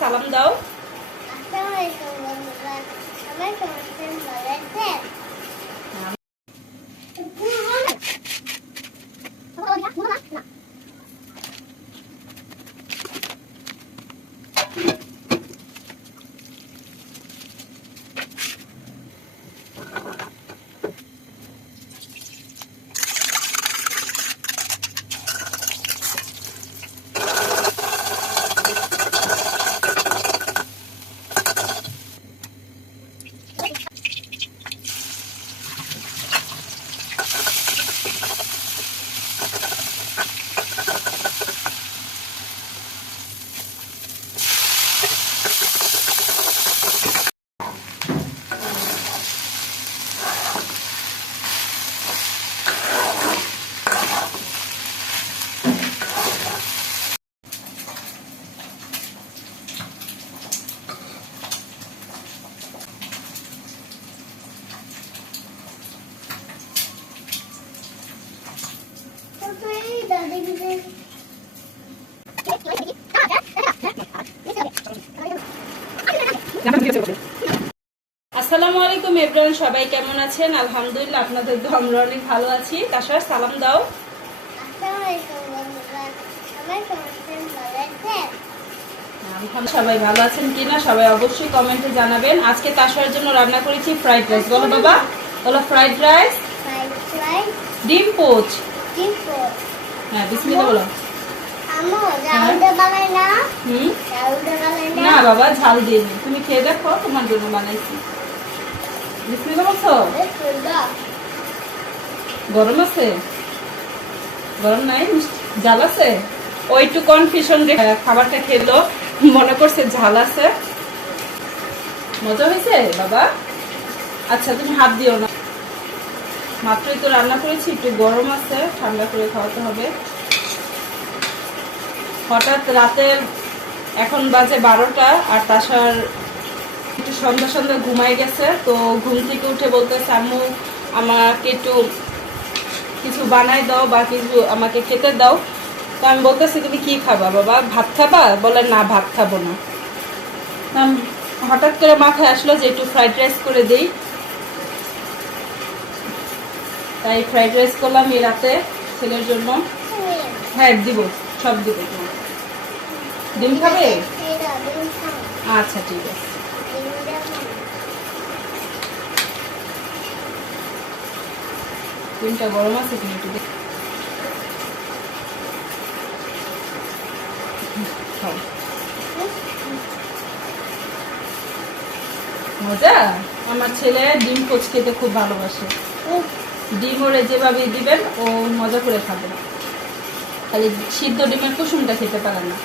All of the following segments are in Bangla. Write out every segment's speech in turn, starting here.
সালাম দাও। আসসালামু আলাইকুম সবাই কেমন আছেন? আলহামদুলিল্লাহ আপনাদের তো আমরা অনেক ভালো আছি। তাছাড়া সালাম দাও। সবাই ভালো আছেন কিনা? সবাই অবশ্যই কমেন্টে জানাবেন। আজকে তাসার জন্য রান্না করেছি ফ্রাইড রাইস। বলো বাবা বলো ফ্রাইড রাইস ফ্রাইড রাইস ডিম পোচ। হ্যাঁ বিসমিল্লাহ বলো। বানাই না? বাবা ঝাল দিইনি তুমি খেয়ে দেখো তোমার জন্য বানাইছি। বিসমিল্লাহ বলছো? গরম আছে? গরম নাই ঝাল আছে? ও একটু কনফিউশন খাবারটা খেলো মনে করছে ঝাল আছে। মজা হয়েছে বাবা? আচ্ছা তুমি হাত দিও না। মাত্রই তো রান্না করেছি, একটু গরম আছে, ঠান্ডা করে খাওয়াতে হবে। হঠাৎ রাতের এখন বাজে বারোটা, আর তাসার একটু সন্ধ্যা সন্ধ্যা ঘুমাই গেছে, তো ঘুম থেকে উঠে বলতেছে, আম্মু, আমাকে একটু কিছু বানাই দাও বা কিছু আমাকে খেতে দাও। তো আমি বলতেছি, তুমি কি খাবা বাবা? ভাত খাবা? বলে, না, ভাত খাব না। হঠাৎ করে মাথায় আসলো যে একটু ফ্রাইড রাইস করে দিই। তাই ফ্রাইড রাইস করলাম এই রাতে ছেলের জন্য। হ্যাঁ দিব, সব দিব। ডিম খাবে? আচ্ছা ঠিক আছে। ডিমটা গরম আছে তুমি একটু মজা? আমার ছেলে ডিম কোচ খেতে খুব ভালোবাসে। ডিম ওরে যেভাবে দিবেন ও মজা করে খাবে। খালি সিদ্ধ ডিমের কুসুমটা খেতে পারে না।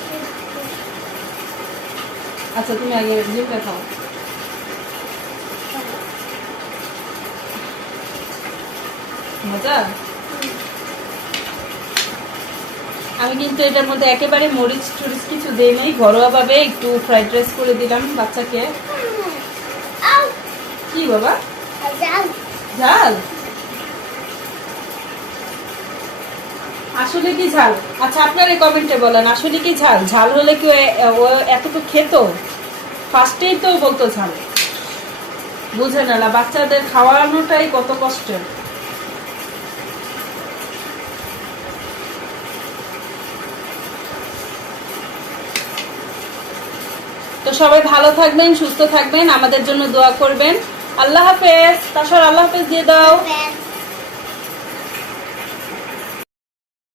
আচ্ছা তুমি আগে ডিমটা খাও। মজা? আমি কিন্তু এটার মধ্যে একেবারে মরিচ টরিচ কিছু দেই নাই ঘরোয়াভাবে একটু ফ্রাইড রাইস করে দিলাম বাচ্চাকে। কি বাবা? ঝাল আসলে কি ঝাল? আচ্ছা আপনারা কমেন্টে বলেন, আসলে কি ঝাল? ঝাল হলে কি ও- এতটুকু খেত? ফার্স্টেই তো বলতো ঝাল। বুঝে না বাচ্চাদের খাওয়ানোটাই কত কষ্টের। তো সবাই ভালো থাকবেন, সুস্থ থাকবেন, আমাদের জন্য দোয়া করবেন। আল্লাহ হাফেজ তাছাড়া আল্লাহ হাফেজ দিয়ে দাও।